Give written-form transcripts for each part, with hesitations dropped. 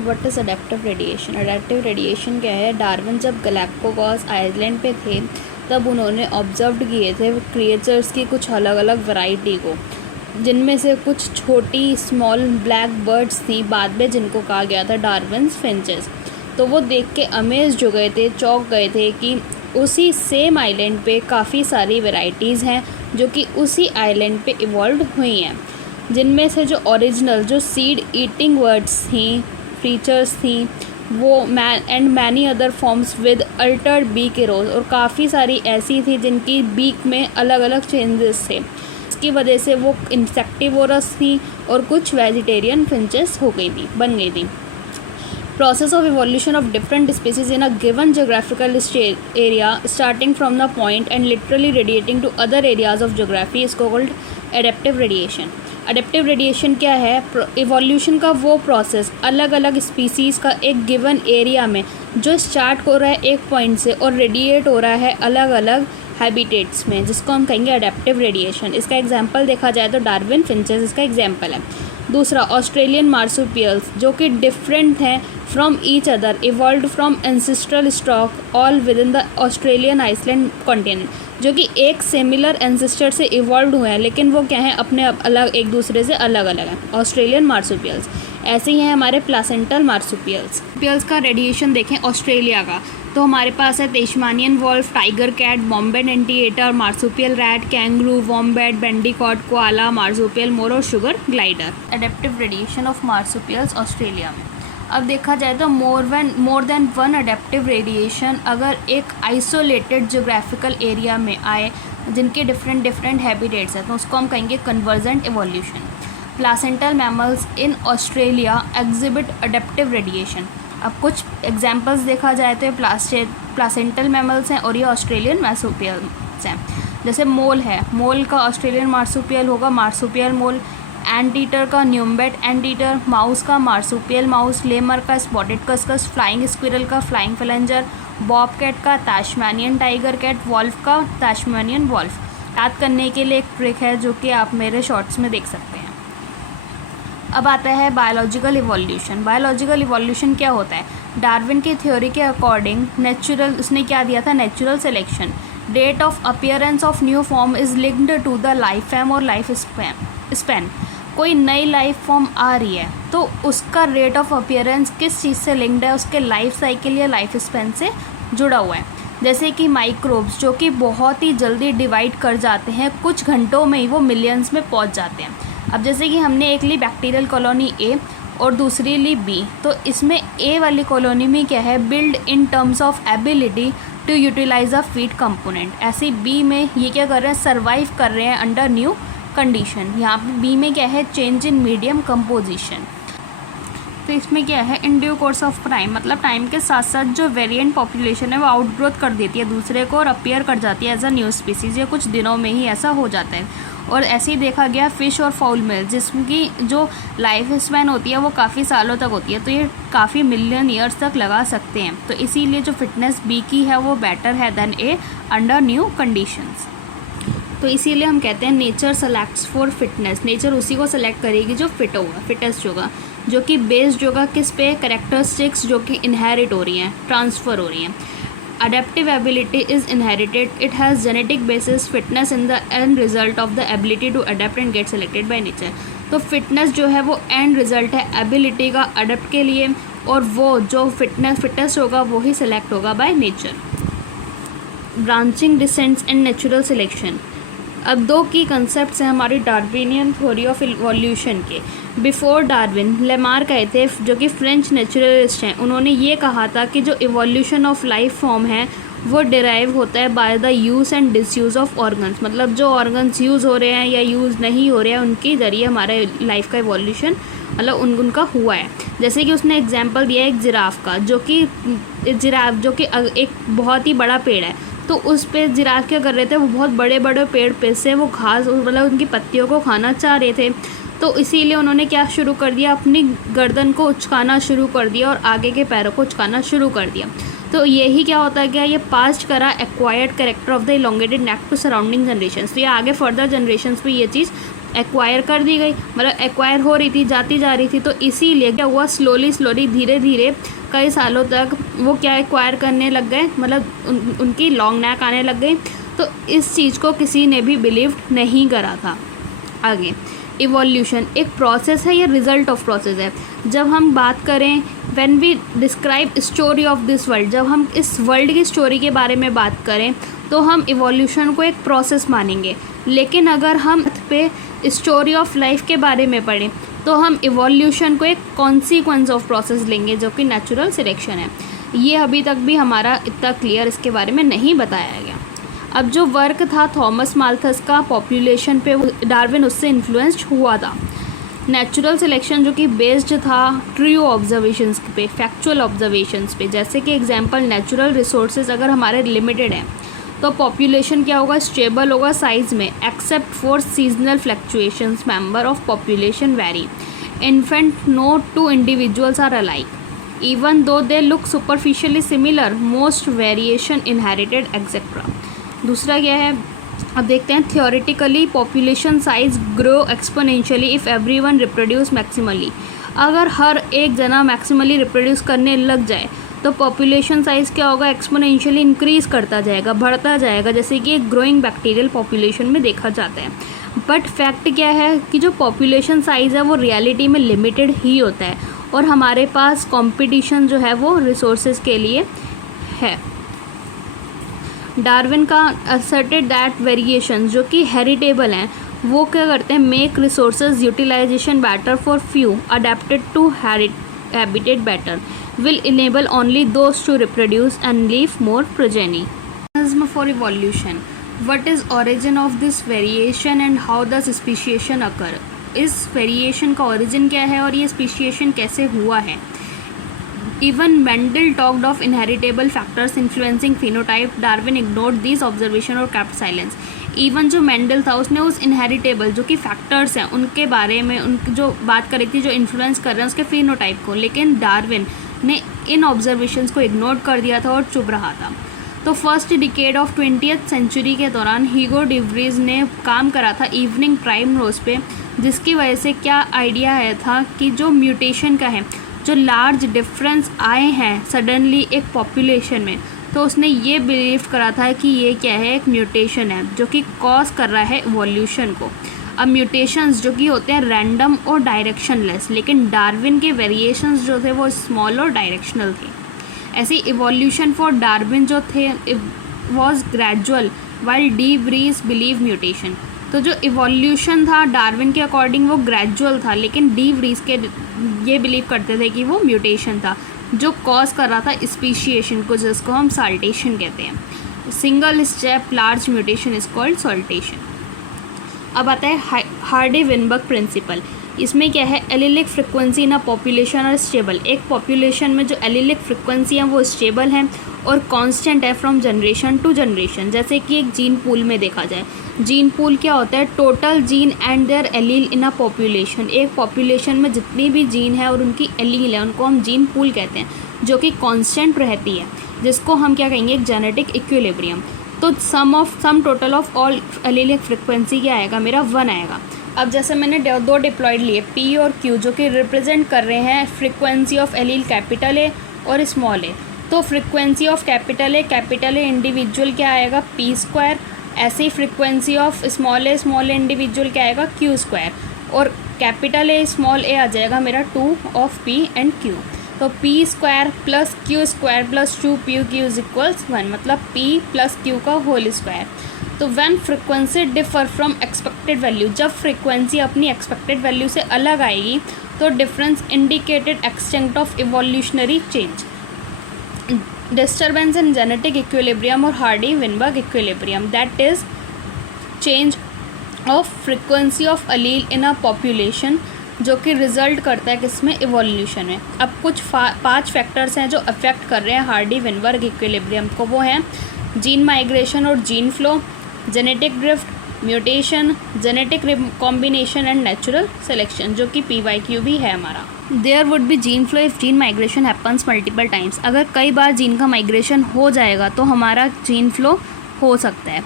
What is adaptive radiation? Adaptive radiation क्या है? Darwin जब गैलापागोस आइलैंड पे थे तब उन्होंने ऑब्जर्व किए थे क्रिएचर्स की कुछ अलग अलग वैरायटी को, जिनमें से कुछ छोटी स्मॉल ब्लैक बर्ड्स थी बाद में जिनको कहा गया था डार्विन्स फिंचेस। तो वो देख के अमेज हो गए थे, चौंक गए थे कि उसी सेम आइलैंड पे काफ़ी सारी वैरायटीज़ हैं जो कि उसी आइलैंड पे इवॉल्व हुई हैं, जिनमें से जो ओरिजिनल जो सीड ईटिंग बर्ड्स थी, क्रीचर्स थी, वो many other forms with altered beak arrows, और काफ़ी सारी ऐसी थी जिनकी बीक में अलग अलग चेंजेस थे। इसकी वजह से वो इंसेक्टिवोरस थी और कुछ वेजिटेरियन फिंचेस बन गई थी। Process of evolution of different species in a given geographical area starting from the point and literally radiating to other areas of geography is called adaptive radiation. Adaptive radiation क्या है? Evolution का वो process अलग अलग species का एक given area में जो स्टार्ट हो रहा है एक पॉइंट से और रेडिएट हो रहा है अलग अलग हैबिटेट्स में, जिसको हम कहेंगे अडेप्टिव रेडिएशन। इसका एग्जांपल देखा जाए तो डार्विन फिंचेस इसका एग्जांपल है। दूसरा ऑस्ट्रेलियन मार्सुपियल्स जो कि डिफरेंट हैं from each other, evolved from ancestral stock all within the Australian island continent, जो कि एक सिमिलर एंसेस्टर से इवॉल्व हुए हैं लेकिन वो क्या हैं अपने अलग एक दूसरे से अलग अलग हैं, ऑस्ट्रेलियन मार्सुपियल्स। ऐसे ही हैं हमारे प्लासेंटल मार्सुपियल्स का रेडिएशन देखें ऑस्ट्रेलिया का तो हमारे पास है Tasmanian wolf, tiger cat, wombat anteater, marsupial rat, kangaroo, wombat, bandicoot, koala, marsupial mole और sugar glider. Adaptive radiation of marsupials Australia में अब देखा जाए तो more than one adaptive radiation अगर एक आइसोलेटेड जोग्राफिकल एरिया में आए जिनके डिफरेंट हैबिटेट्स हैं तो उसको हम कहेंगे convergent evolution. Placental mammals in Australia exhibit adaptive radiation. अब कुछ एग्जांपल्स देखा जाए तो प्लासेंटल मैमल्स हैं और ये ऑस्ट्रेलियन मार्सुपियल्स हैं। जैसे मोल है, मोल का ऑस्ट्रेलियन मार्सुपियल होगा मार्सुपियल मोल, एंटीटर का न्यूम्बेट एंटीटर, माउस का मार्सुपियल माउस, लेमर का स्पॉटेड कस्कस, फ्लाइंग स्क्विरल का फ्लाइंग फ्लेंजर, बॉब कैट का तास्मानियन टाइगर कैट, वॉल्फ का तास्मानियन वॉल्फ। याद करने के लिए एक ट्रिक है जो कि आप मेरे शॉर्ट्स में देख सकते हैं। अब आता है बायोलॉजिकल इवोल्यूशन। बायोलॉजिकल इवोल्यूशन क्या होता है? डार्विन की थ्योरी के अकॉर्डिंग उसने क्या दिया था? Natural selection. Date of appearance of new form is linked to the life form और लाइफ स्पैन। कोई नई लाइफ फॉर्म आ रही है तो उसका रेट ऑफ अपीयरेंस किस चीज़ से लिंक्ड है? उसके लाइफ साइकिल या लाइफ स्पैन से जुड़ा हुआ है। जैसे कि माइक्रोब्स जो कि बहुत ही जल्दी डिवाइड कर जाते हैं, कुछ घंटों में ही वो मिलियंस में पहुंच जाते हैं। अब जैसे कि हमने एक ली बैक्टीरियल कॉलोनी ए और दूसरी ली बी, तो इसमें ए वाली कॉलोनी में क्या है? Build in terms of ability to utilize a feed component. ऐसे बी में ये क्या कर रहे हैं? सर्वाइव कर रहे हैं अंडर न्यू कंडीशन। यहाँ पे बी में क्या है? Change in medium composition. तो इसमें क्या है? In due course of time, मतलब टाइम के साथ साथ जो वेरिएंट पॉपुलेशन है वो आउटग्रोथ कर देती है दूसरे को और अपीयर कर जाती है एज अ न्यू स्पीसीज। ये कुछ दिनों में ही ऐसा हो जाता है। और ऐसे ही देखा गया फिश और फाउल मेल जिसकी जो लाइफ स्पैन होती है वो काफ़ी सालों तक होती है, तो ये काफ़ी मिलियन ईयर्स तक लगा सकते हैं। तो इसीलिए जो फिटनेस बी की है वो बेटर है then A under new conditions. तो इसीलिए हम कहते हैं nature selects for fitness. Nature उसी को सेलेक्ट करेगी जो फिट होगा, फिटेस्ट होगा, जो कि बेस्ड होगा किस पे? कैरेक्टरिस्टिक्स जो कि इनहेरिट हो रही हैं, ट्रांसफ़र हो रही हैं। Adaptive ability is inherited. It has genetic basis. Fitness in the end result of the ability to adapt and get selected by nature. तो फिटनेस जो है वो एंड रिजल्ट है एबिलिटी का अडेप्ट के लिए, और वो जो फिटेस्ट होगा वो ही सेलेक्ट होगा by nature. Branching descents and natural selection. अब दो की कंसेप्ट्स हैं हमारी डार्विनियन थ्योरी ऑफ इवोल्यूशन के। बिफोर डार्विन लेमार्क आए थे जो कि फ्रेंच नेचुरलिस्ट हैं। उन्होंने ये कहा था कि जो इवोल्यूशन ऑफ लाइफ फॉर्म है वो डिराइव होता है by the use and disuse of organs, मतलब जो ऑर्गन्स यूज़ हो रहे हैं या यूज़ नहीं हो रहे हैं उनके ज़रिए हमारे लाइफ का इवोल्यूशन मतलब उनका हुआ है। जैसे कि उसने एग्जाम्पल दिया एक जिराफ का, जो कि एक बहुत ही बड़ा पेड़ है, तो उस पे जिराफ क्या कर रहे थे? वो बहुत बड़े बड़े पेड़ पे से वो घास मतलब उनकी पत्तियों को खाना चाह रहे थे। तो इसीलिए उन्होंने क्या शुरू कर दिया? अपनी गर्दन को उचकाना शुरू कर दिया और आगे के पैरों को उचकाना शुरू कर दिया। तो यही क्या होता गया? ये पास्ट करा acquired character of the elongated neck to surrounding generation. तो ये आगे फर्दर जनरेशन्स पे ये चीज़ एक्वायर कर दी गई, मतलब एक्वायर हो रही थी, जाती जा रही थी। तो इसीलिए क्या हुआ, स्लोली धीरे धीरे कई सालों तक वो क्या एक्वायर करने लग गए, मतलब उनकी लॉन्ग नेक आने लग गई। तो इस चीज़ को किसी ने भी बिलीव नहीं करा था। आगे, इवोल्यूशन एक प्रोसेस है या रिजल्ट ऑफ प्रोसेस है। जब हम बात करें, when we describe story of this world, जब हम इस वर्ल्ड की स्टोरी के बारे में बात करें तो हम इवोल्यूशन को एक प्रोसेस मानेंगे। लेकिन अगर हम पे स्टोरी ऑफ लाइफ के बारे में पढ़ें तो हम इवोल्यूशन को एक कॉन्सिक्वेंस ऑफ प्रोसेस लेंगे, जो कि नेचुरल सिलेक्शन है। ये अभी तक भी हमारा इतना क्लियर इसके बारे में नहीं बताया गया। अब जो वर्क था थॉमस माल्थस का पॉपुलेशन पे, डार्विन उससे इन्फ्लुएंस्ड हुआ था। नेचुरल सिलेक्शन जो कि बेस्ड था ट्रू ऑब्जर्वेशंस पे, फैक्चुअल ऑब्जर्वेशंस पे। जैसे कि एग्जांपल, नेचुरल रिसोर्सेज अगर हमारे लिमिटेड हैं तो पॉपुलेशन क्या होगा, स्टेबल होगा साइज में, except for seasonal fluctuations, member of population vary, in fact no two individuals are alike, even though they look superficially similar, most variation inherited etcetera. दूसरा क्या है, अब देखते हैं, theoretically population size grow exponentially if everyone reproduce maximally. अगर हर एक जना मैक्सिमली रिप्रोड्यूस करने लग जाए तो पॉपुलेशन साइज़ क्या होगा, एक्सपोनेंशियली इंक्रीज़ करता जाएगा, बढ़ता जाएगा, जैसे कि एक ग्रोइंग बैक्टीरियल पॉपुलेशन में देखा जाता है। बट फैक्ट क्या है कि जो पॉपुलेशन साइज़ है वो रियलिटी में लिमिटेड ही होता है, और हमारे पास कंपटीशन जो है वो रिसोर्सेज के लिए है। डार्विन का असर्टेड दैट वेरिएशन जो कि हेरिटेबल हैं वो क्या करते हैं, make resources utilization better for few, adapted to habitat better, will enable only those to reproduce and leave more progeny. Mechanism for evolution. What is origin of this variation and how does speciation occur? इस variation का origin क्या है और ये speciation कैसे हुआ है। Even Mendel talked of inheritable factors influencing phenotype. Darwin ignored these observation और kept silence. इवन जो मेंडल था उसने उस इनहेरिटेबल जो कि फैक्टर्स हैं उनके बारे में उनकी जो बात करी थी, जो इन्फ्लुएंस कर रहे हैं उसके फिनोटाइप को, लेकिन डार्विन ने इन ऑब्जर्वेशंस को इग्नोर कर दिया था और चुप रहा था। तो first decade of 20th century के दौरान हीगो डिवरीज ने काम करा था इवनिंग प्राइम रोज पे, जिसकी वजह से क्या आइडिया आया था कि जो म्यूटेशन का है, जो लार्ज डिफरेंस आए हैं सडनली एक पॉपुलेशन में, तो उसने ये बिलीव करा था कि ये क्या है, एक म्यूटेशन है जो कि कॉज कर रहा है इवोल्यूशन को। अब म्यूटेशंस जो कि होते हैं रैंडम और डायरेक्शनलेस, लेकिन डार्विन के वेरिएशंस जो थे वो स्मॉल और डायरेक्शनल थे। ऐसे इवोल्यूशन फॉर डार्विन जो थे was gradual while D Vries believe mutation. तो जो इवोल्यूशन था डार्विन के अकॉर्डिंग वो ग्रेजुअल था, लेकिन डी व्रीज के ये बिलीव करते थे कि वो म्यूटेशन था जो कॉज कर रहा था स्पीशिएशन को, जिसको हम साल्टेशन कहते हैं। Single step large mutation is called saltation. अब आता है हार्डी-विनबर्ग प्रिंसिपल। इसमें क्या है, allylic frequency in a population और स्टेबल। एक पॉपुलेशन में जो एलिलिक फ्रिक्वेंसी है वो स्टेबल है और कांस्टेंट है फ्रॉम जनरेशन टू जनरेशन। जैसे कि एक जीन पूल में देखा जाए, जीन पूल क्या होता है, total gene and their allele in a population. एक पॉपुलेशन में जितनी भी जीन है और उनकी एलील है उनको हम जीन पूल कहते हैं, जो कि कांस्टेंट रहती है, जिसको हम क्या कहेंगे, एक जेनेटिक इक्विलिब्रियम। तो sum total of all allelic frequency क्या आएगा, मेरा 1 आएगा। अब जैसे मैंने दो डिप्लॉयड लिए P और Q, जो कि रिप्रेजेंट कर रहे हैं frequency of allele capital A और स्मॉल ए। तो frequency of capital A individual क्या आएगा, P²। ऐसे ही frequency of small a individual क्या आएगा, Q²। और कैपिटल ए स्मॉल ए आ जाएगा मेरा 2 ऑफ P एंड Q। तो P² plus Q² plus 2PQ is equals 1, मतलब P प्लस Q का होल स्क्वायर। तो when frequency differ from expected value, जब फ्रिक्वेंसी अपनी एक्सपेक्टेड वैल्यू से अलग आएगी तो difference indicated extent of evolutionary change, disturbance in genetic equilibrium और Hardy Weinberg equilibrium, that is change of frequency of allele in a population, जो कि result करता है किसमें, इवोल्यूशन में। अब कुछ 5 फैक्टर्स हैं जो अफेक्ट कर रहे हैं हार्डी-विनबर्ग इक्विलिब्रियम को, वो हैं जीन माइग्रेशन और gene flow, genetic drift, mutation, genetic combination and natural selection, जो कि PYQ भी है हमारा। There would be gene flow if gene migration happens multiple times. अगर कई बार जीन का माइग्रेशन हो जाएगा तो हमारा जीन फ्लो हो सकता है।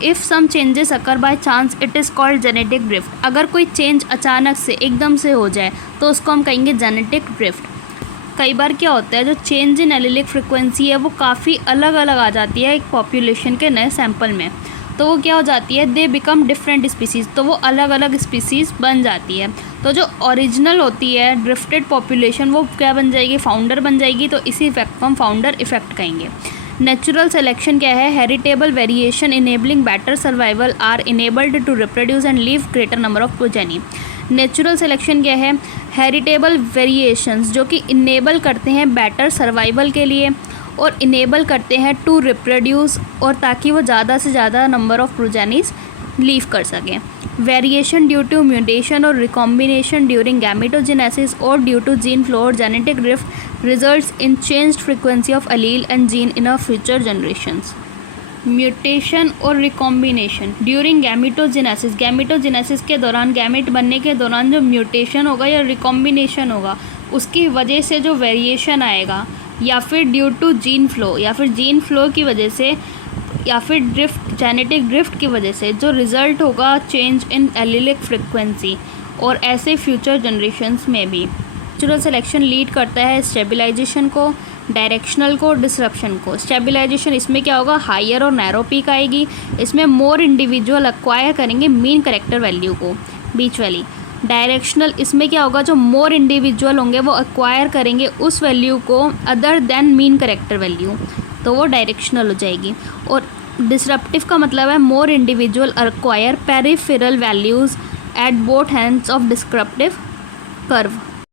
If some changes occur by chance it is called genetic drift. अगर कोई चेंज अचानक से एकदम से हो जाए तो उसको हम कहेंगे जेनेटिक ड्रिफ्ट। कई बार क्या होता है, जो चेंज इन एलिलिक फ्रिक्वेंसी है वो काफ़ी अलग अलग आ जाती है एक पॉपुलेशन के नए सैंपल में, तो वो क्या हो जाती है, दे बिकम डिफरेंट स्पीसीज़, तो वो अलग अलग स्पीसीज़ बन जाती है। तो जो ओरिजिनल होती है ड्रिफ्टेड पॉपुलेशन वो क्या बन जाएगी, फाउंडर बन जाएगी। तो इसी इफेक्ट को हम फाउंडर इफेक्ट कहेंगे। नेचुरल सिलेक्शन क्या है, heritable variation enabling better survival are enabled to reproduce and leave greater number of progeny. Natural selection क्या है, हेरिटेबल वेरिएशंस जो कि इनेबल करते हैं बेटर सर्वाइवल के लिए और इनेबल करते हैं टू रिप्रोड्यूस, और ताकि वो ज़्यादा से ज़्यादा नंबर ऑफ प्रोजेनीज लीव कर सकें। वेरिएशन ड्यू टू म्यूटेशन और रिकॉम्बिनेशन ड्यूरिंग गैमेटोजेनेसिस और ड्यू टू जीन फ्लो और genetic drift results in changed frequency of allele and gene in a future generations. Mutation और रिकॉम्बिनेशन ड्यूरिंग गैमेटोजेनेसिस, गैमेटोजेनेसिस के दौरान, gamete बनने के दौरान जो म्यूटेशन होगा या रिकॉम्बिनेशन होगा उसकी वजह से जो वेरिएशन आएगा, या फिर ड्यू टू जीन फ्लो, या फिर जीन फ्लो की वजह से, या फिर ड्रिफ्ट, जेनेटिक ड्रिफ्ट की वजह से जो रिज़ल्ट होगा चेंज इन एलिलिक फ्रिक्वेंसी, और ऐसे फ्यूचर जनरेशन्स में भी। नेचुरल सिलेक्शन लीड करता है स्टेबलाइजेशन को, डायरेक्शनल को, डिसरप्शन को। स्टेबलाइजेशन, इसमें क्या होगा, हायर और नैरो पीक आएगी, इसमें मोर इंडिविजुअल एक्वायर करेंगे मीन करेक्टर वैल्यू को, बीच वाली। डायरेक्शनल, इसमें क्या होगा, जो मोर इंडिविजुअल होंगे वो एक्वायर करेंगे उस वैल्यू को other than mean character value, तो वो डायरेक्शनल हो जाएगी। और डिसरप्टिव का मतलब है more individual acquire peripheral values at both ends of descriptive curve.